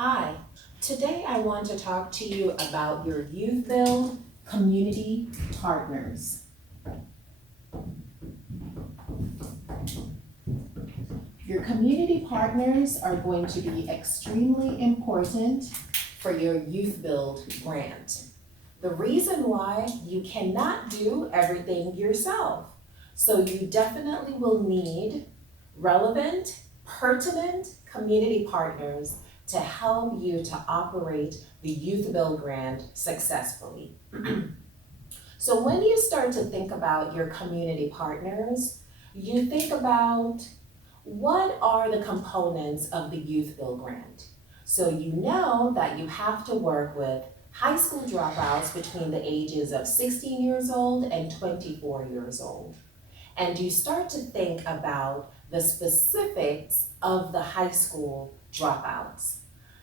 Hi, today I want to talk to you about your YouthBuild community partners. Your community partners are going to be extremely important for your YouthBuild grant. The reason why, you cannot do everything yourself. So you definitely will need relevant, pertinent community partners to help you to operate the YouthBuild grant successfully. So when you start to think about your community partners, you think about what are the components of the YouthBuild grant. So you know that you have to work with high school dropouts between the ages of 16 years old and 24 years old. And you start to think about the specifics of the high school dropouts.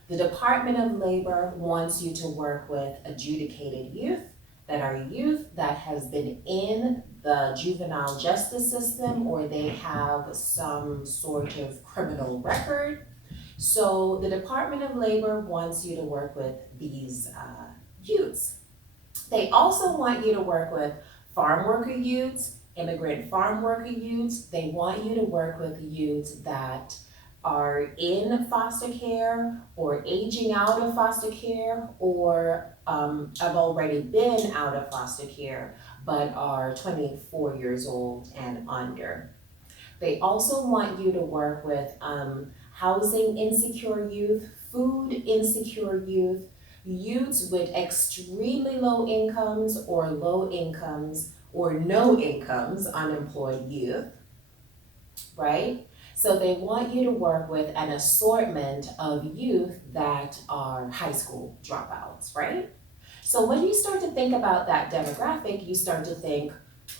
The Department of Labor wants you to work with adjudicated youth that are youth that has been in the juvenile justice system or they have some sort of criminal record. So the Department of Labor wants you to work with these youths. They also want you to work with farm worker youths, immigrant farm worker youths. They want you to work with youths that are in foster care or aging out of foster care or have already been out of foster care but are 24 years old and under. They also want you to work with housing insecure youth, food insecure youth, youths with extremely low incomes or low incomes or no incomes, unemployed youth, right? So they want you to work with an assortment of youth that are high school dropouts, right? So when you start to think about that demographic, you start to think,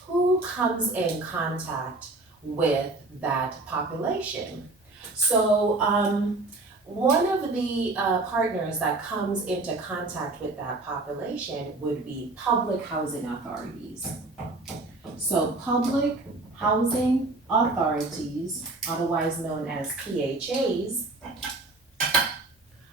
who comes in contact with that population? So one of the partners that comes into contact with that population would be public housing authorities. So public housing authorities, otherwise known as PHAs,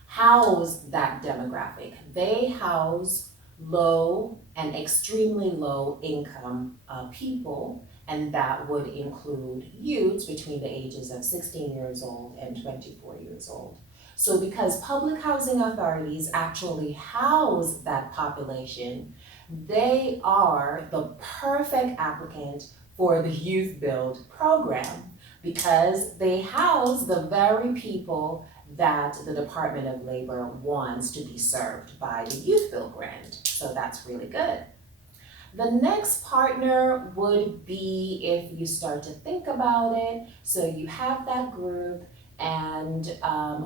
house that demographic. They house low and extremely low income people, and that would include youths between the ages of 16 years old and 24 years old. So because public housing authorities actually house that population, they are the perfect applicant for the YouthBuild program because they house the very people that the Department of Labor wants to be served by the YouthBuild grant. So that's really good. The next partner would be, if you start to think about it, so you have that group and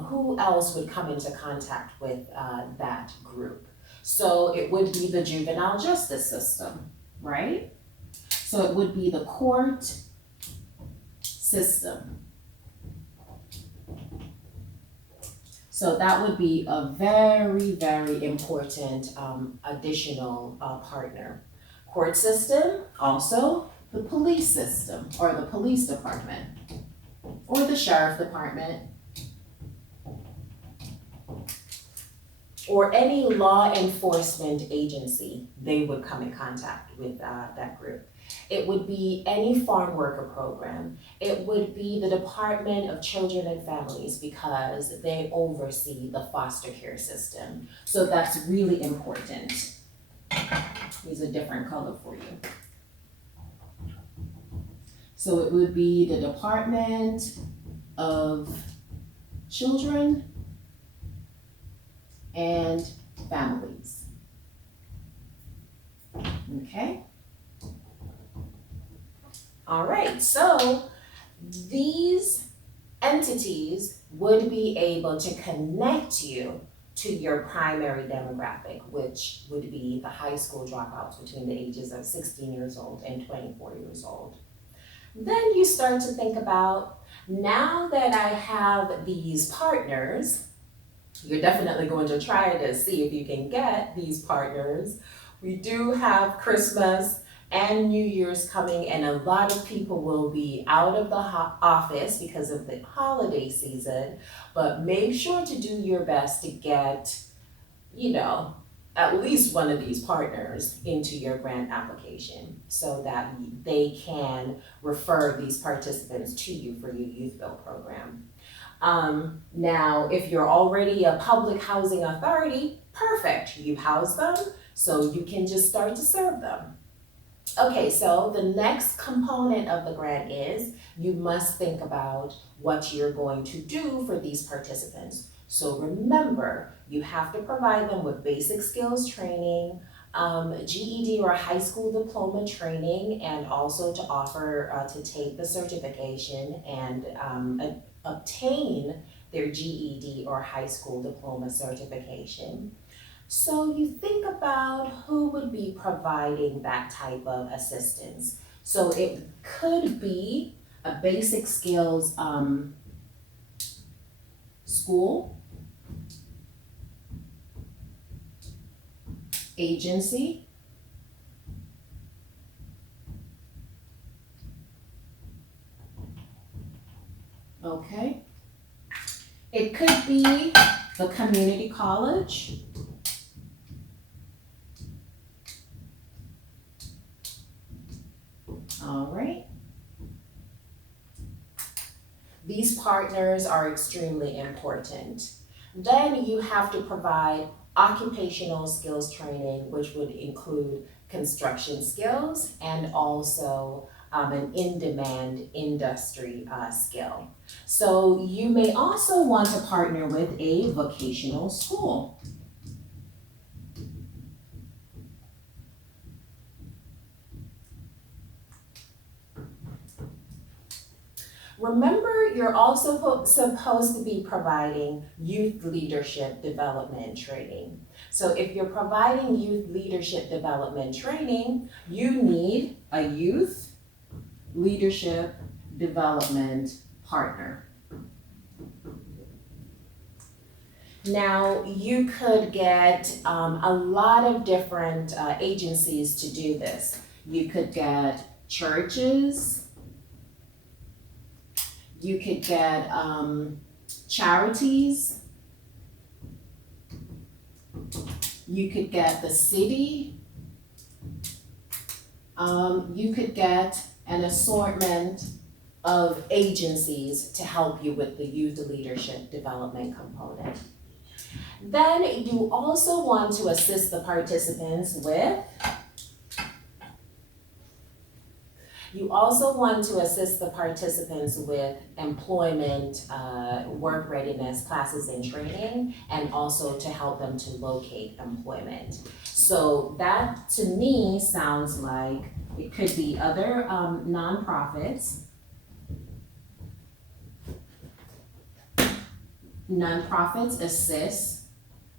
who else would come into contact with that group? So it would be the juvenile justice system, right? So it would be the court system. So that would be a very, very important additional partner. Court system, also the police system or the police department or the sheriff department or any law enforcement agency, they would come in contact with that group. It would be any farm worker program. It would be the Department of Children and Families because they oversee the foster care system. So that's really important. Use a different color for you. So it would be the Department of Children and Families. Okay? All right, so these entities would be able to connect you to your primary demographic, which would be the high school dropouts between the ages of 16 years old and 24 years old. Then you start to think about, now that I have these partners, you're definitely going to try to see if you can get these partners. We do have Christmas and New Year's coming, and a lot of people will be out of the office because of the holiday season, but make sure to do your best to get, at least one of these partners into your grant application so that they can refer these participants to you for your Youth Build program. Now, if you're already a public housing authority, perfect, you house them, so you can just start to serve them. Okay, so the next component of the grant is you must think about what you're going to do for these participants. So remember, you have to provide them with basic skills training, GED or high school diploma training, and also to offer to take the certification and obtain their GED or high school diploma certification. So you think about who would be providing that type of assistance. So it could be a basic skills school, agency, okay. It could be the community college, all right. These partners are extremely important. Then you have to provide occupational skills training, which would include construction skills and also an in-demand industry skill. So you may also want to partner with a vocational school. Remember, you're also supposed to be providing youth leadership development training. So if you're providing youth leadership development training, you need a youth leadership development partner. Now, you could get a lot of different agencies to do this. You could get churches, you could get charities, you could get the city, you could get an assortment of agencies to help you with the youth leadership development component. Then you also want to assist the participants with employment, work readiness classes and training, and also to help them to locate employment. So that to me sounds like it could be other nonprofits. Nonprofits assist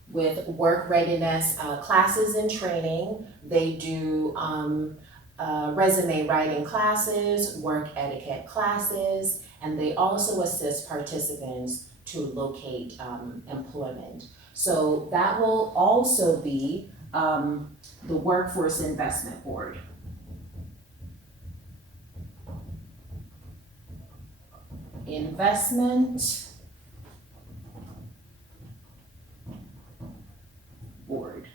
with work readiness classes and training. They do resume writing classes, work etiquette classes, and they also assist participants to locate employment. So that will also be the Workforce Investment Board. Investment Board.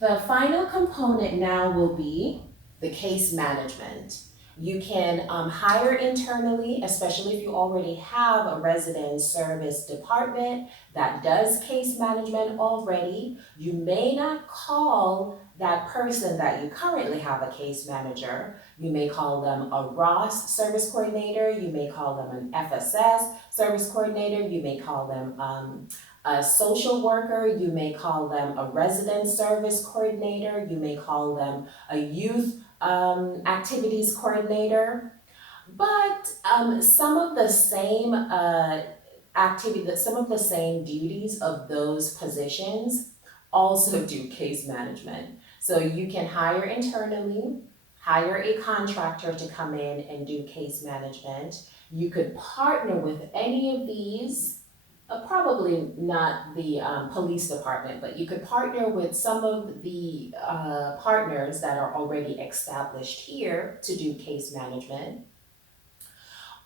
The final component now will be the case management. You can hire internally, especially if you already have a resident service department that does case management already. You may not call that person that you currently have a case manager. You may call them a Ross service coordinator. You may call them an FSS service coordinator. You may call them a social worker. You may call them a resident service coordinator. You may call them a youth activities coordinator, but some of the same duties of those positions also do case management. So you can hire internally, hire a contractor to come in and do case management. You could partner with any of these Probably not the police department, but you could partner with some of the partners that are already established here to do case management.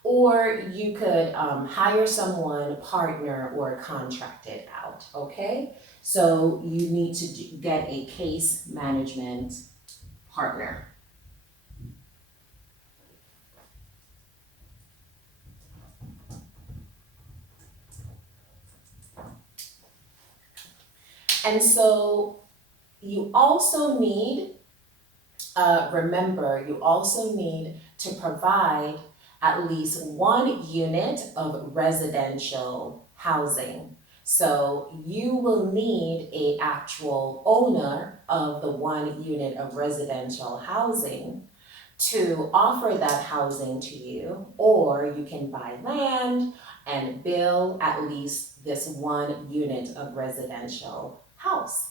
Or you could hire someone, partner, or contract it out, okay? So you need to get a case management partner. And so you also need, remember, you also need to provide at least one unit of residential housing. So you will need an actual owner of the one unit of residential housing to offer that housing to you, or you can buy land and build at least this one unit of residential house.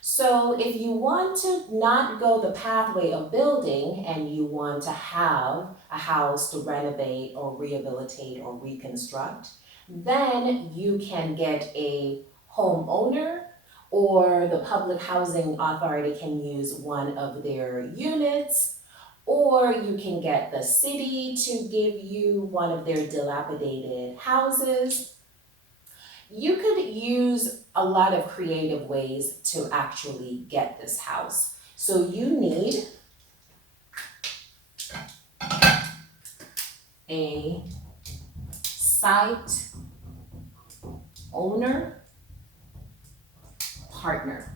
So if you want to not go the pathway of building and you want to have a house to renovate or rehabilitate or reconstruct, then you can get a homeowner, or the public housing authority can use one of their units, or you can get the city to give you one of their dilapidated houses. You could use a lot of creative ways to actually get this house. So you need a site owner partner.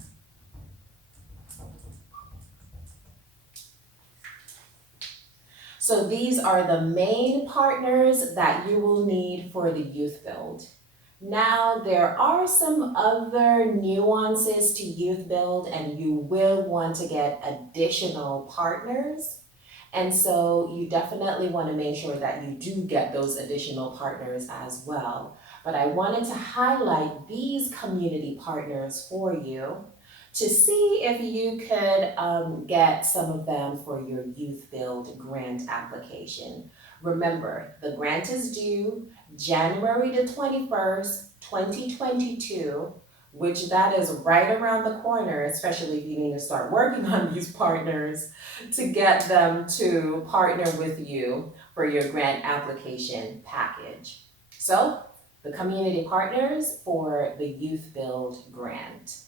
So these are the main partners that you will need for the YouthBuild. Now, there are some other nuances to YouthBuild, and you will want to get additional partners. And so you definitely want to make sure that you do get those additional partners as well. But I wanted to highlight these community partners for you to see if you could get some of them for your YouthBuild grant application. Remember, the grant is due January the 21st, 2022, which that is right around the corner, especially if you need to start working on these partners to get them to partner with you for your grant application package. So, the community partners for the YouthBuild grant.